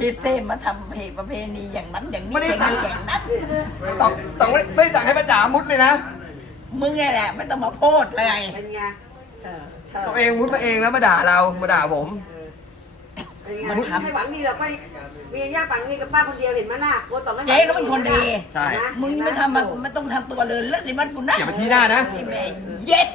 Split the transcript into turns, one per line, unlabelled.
พี่เทพมาทำเหตุประเพณีอย่างนั้นอย่างนี้อย่างนี้อย่างนั้น
ต้องต้องไม่ไม่จากให้พระจ๋ามุดเลยนะ
มึงไงแหละไม่ต้องมาโพดอะไร
เป็
ตัวเองมุดมาเองแล้วมาด่าเรามาด่าผม
มันทำให้ฝังนี่เราก็มีย่าฝังนี่กับป้าคนเดียวเห็นมาล่ะโ
ต้อให้เจ๊ก็เป็นคนดีใช่มึงไม่ทำมันมันต้องทำตัวเลยแลิกในบ้านกูนะ
อย่ามาที่หน้านะ
แม่เย็ด